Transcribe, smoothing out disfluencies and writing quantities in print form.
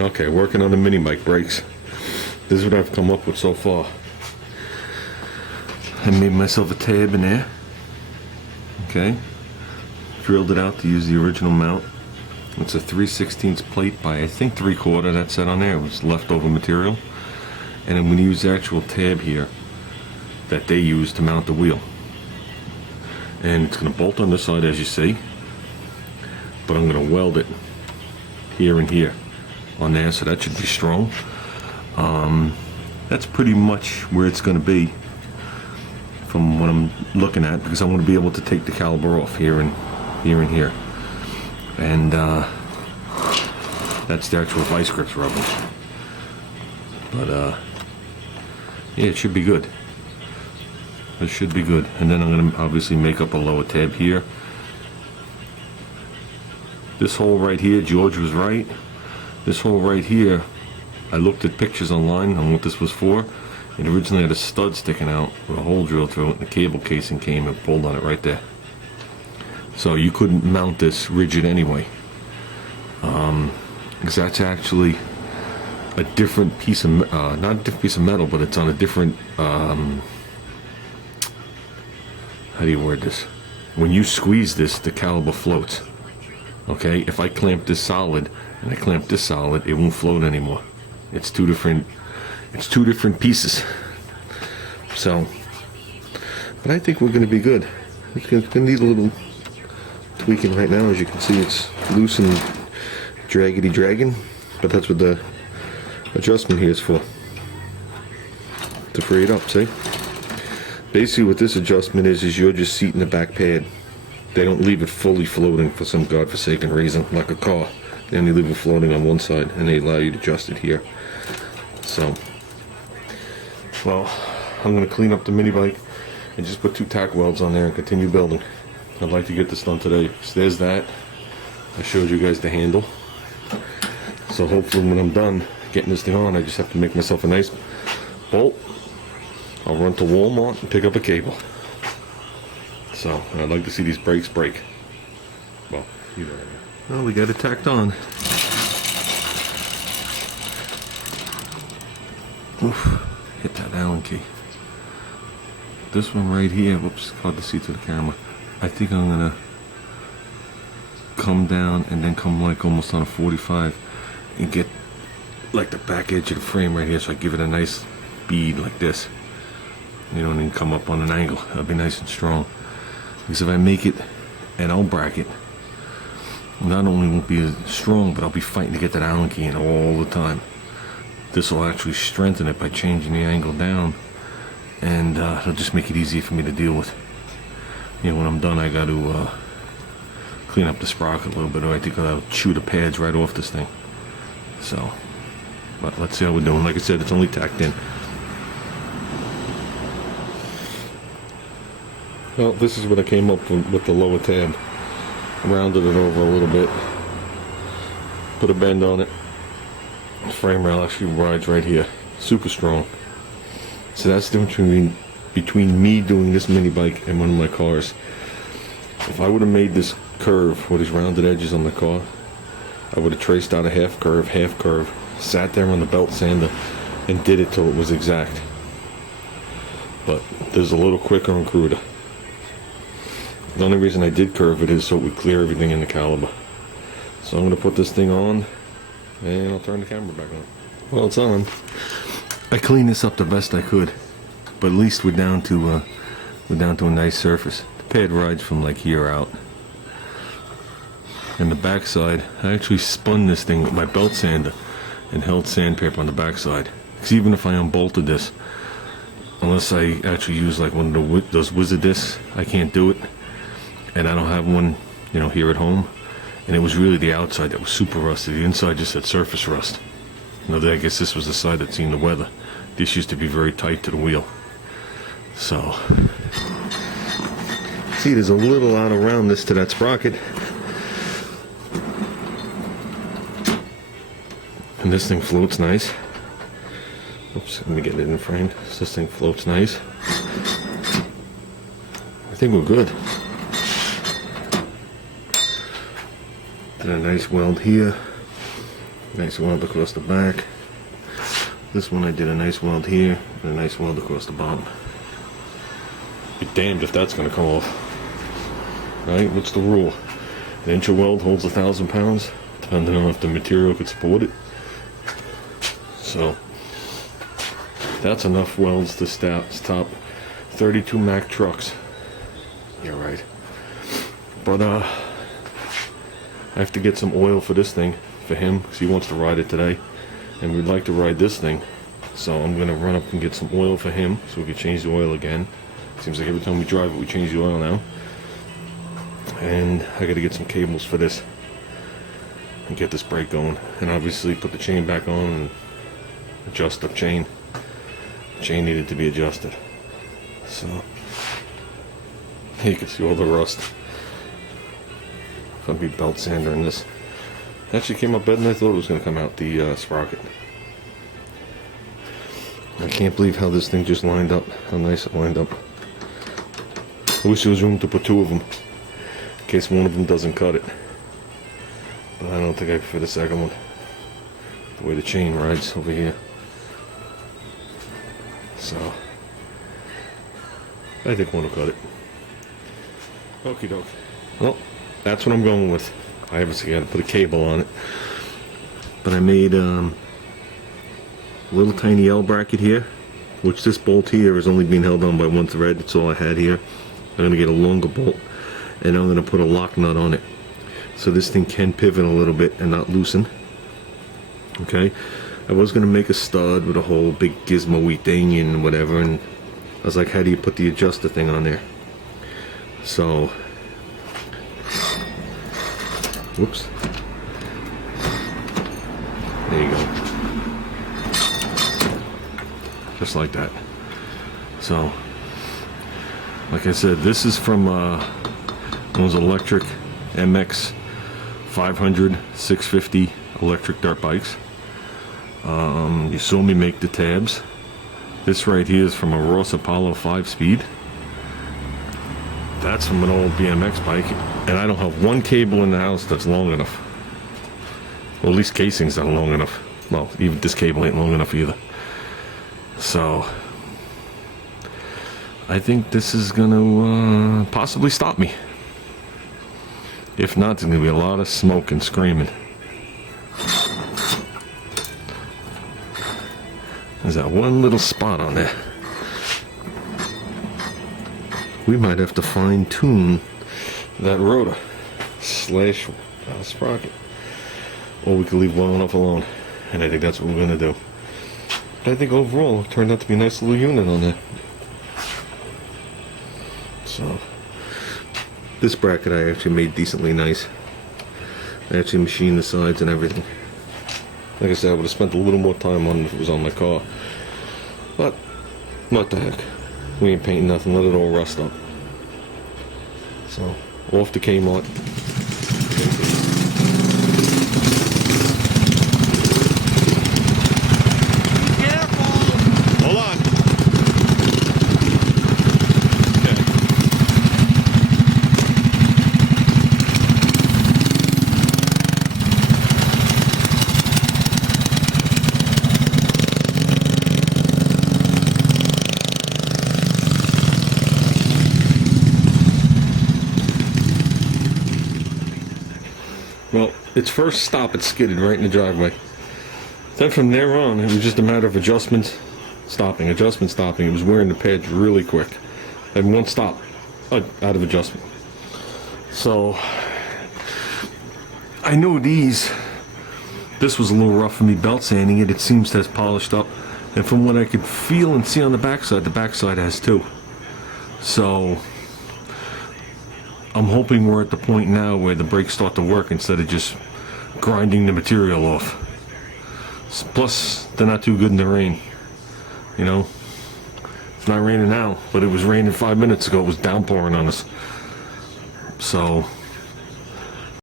Okay, working on the mini bike brakes. This is what I've come up with so far. I made myself a tab in there. Okay. Drilled it out to use the original mount. It's a 3/16 plate by I think 3/4 that set on there. It was leftover material. And I'm going to use the actual tab here that they use to mount the wheel. And it's going to bolt on this side as you see. But I'm going to weld it here and here on there, so that should be strong. That's pretty much where it's going to be from what I'm looking at, because I'm going to be able to take the caliber off here and here and here. And that's the actual vice grips rubber. But yeah, it should be good. It should be good. And then I'm going to obviously make up a lower tab here. This hole right here, George was right. This hole right here, I looked at pictures online on what this was for. It originally had a stud sticking out with a hole drilled through it, and the cable casing came and pulled on it right there. So you couldn't mount this rigid anyway. Because that's actually a different piece of, not a different piece of metal, but it's on a different, how do you word this? When you squeeze this, the caliber floats. Okay, if I clamp this solid and I clamp this solid, it won't float anymore. It's two different pieces. So, but I think we're going to be good. It's going to need a little tweaking right now. As you can see, it's loose and draggedy dragging, but that's what the adjustment here is for, to free it up. See, basically what this adjustment is you're just seating the back pad. They don't leave it fully floating for some godforsaken reason, like a car. They only leave it floating on one side, and they allow you to adjust it here. So, well, I'm going to clean up the mini bike and just put 2 tack welds on there and continue building. I'd like to get this done today. So there's that. I showed you guys the handle. So hopefully when I'm done getting this thing on, I just have to make myself a nice bolt. I'll run to Walmart and pick up a cable. So I'd like to see these brakes break. Well, either way. Well, we got it tacked on. Oof, hit that Allen key. This one right here, whoops, hard to see through the camera. I think I'm gonna come down and then come like almost on a 45 and get like the back edge of the frame right here, so I give it a nice bead like this. You know, and then come up on an angle. That'll be nice and strong. Because if I make it an L bracket, not only won't be as strong, but I'll be fighting to get that Allen key in all the time. This will actually strengthen it by changing the angle down, and it'll just make it easier for me to deal with. You know, when I'm done, I got to clean up the sprocket a little bit, or I think I'll chew the pads right off this thing. So, but let's see how we're doing. Like I said, it's only tacked in. Well, this is what I came up with the lower tab. Rounded it over a little bit, put a bend on it. The frame rail actually rides right here, super strong. So that's the difference between me doing this mini bike and one of my cars. If I would have made this curve with these rounded edges on the car, I would have traced out a half curve, sat there on the belt sander and did it till it was exact. But there's a little quicker and cruder. The only reason I did curve it is so it would clear everything in the caliber. So I'm going to put this thing on, and I'll turn the camera back on. Well, it's on. I cleaned this up the best I could, but at least we're down to a nice surface. The pad rides from like here out. And the backside, I actually spun this thing with my belt sander and held sandpaper on the backside. Because even if I unbolted this, unless I actually use like one of those wizard discs, I can't do it. And I don't have one, you know, here at home. And it was really the outside that was super rusty. The inside just had surface rust. You know, I guess this was the side that's seen the weather. This used to be very tight to the wheel. So, see, there's a little out of roundness to that sprocket. And this thing floats nice. Oops, let me get it in frame. This thing floats nice. I think we're good. Did a nice weld here. Nice weld across the back. This one I did a nice weld here and a nice weld across the bottom. Be damned if that's gonna come off. Right? What's the rule? An inch of weld holds 1,000 pounds, depending on if the material could support it. So that's enough welds to stop 32 Mack trucks. Yeah, right. But I have to get some oil for this thing for him because he wants to ride it today, and we'd like to ride this thing. So I'm gonna run up and get some oil for him so we can change the oil again. Seems like every time we drive it, we change the oil now. And I got to get some cables for this and get this brake going, and obviously put the chain back on and adjust the chain. The chain needed to be adjusted. So you can see all the rust. Gonna be belt sander in this. Actually came out better than I thought it was gonna come out, the sprocket. I can't believe how this thing just lined up, how nice it lined up. I wish there was room to put two of them in case one of them doesn't cut it, but I don't think I can fit a second one the way the chain rides over here. So I think one will cut it. Okie doke. Well, that's what I'm going with. I obviously got to put a cable on it, but I made a little tiny L bracket here, which this bolt here is only being held on by one thread. That's all I had here. I'm going to get a longer bolt, and I'm going to put a lock nut on it so this thing can pivot a little bit and not loosen. Okay, I was going to make a stud with a whole big gizmo-y thing and whatever, and I was like, how do you put the adjuster thing on there? So, whoops, there you go, just like that. So, like I said, this is from those electric MX 500 650 electric dirt bikes. You saw me make the tabs. This right here is from a Ross Apollo 5-speed. That's from an old BMX bike, and I don't have one cable in the house that's long enough. Well, at least casings are long enough. Well, even this cable ain't long enough either. So I think this is gonna possibly stop me. If not, there's gonna be a lot of smoke and screaming. There's that one little spot on there. We might have to fine tune that rotor slash sprocket, or we could leave well enough alone, and I think that's what we're gonna do. But I think overall it turned out to be a nice little unit on there. So this bracket I actually made decently nice. I actually machined the sides and everything. Like I said, I would have spent a little more time on it if it was on my car. But, what the heck. We ain't painting nothing, let it all rust up. So, off to Kmart. Be careful! Hold on. Well, its first stop, it skidded right in the driveway. Then from there on, it was just a matter of adjustment, stopping. It was wearing the pads really quick. And one stop out of adjustment. So, I know this was a little rough for me belt sanding it. It seems to have polished up. And from what I could feel and see on the backside has too. So, I'm hoping we're at the point now where the brakes start to work instead of just grinding the material off. Plus, they're not too good in the rain. You know, It's not raining now, but it was raining 5 minutes ago. It was downpouring on us. So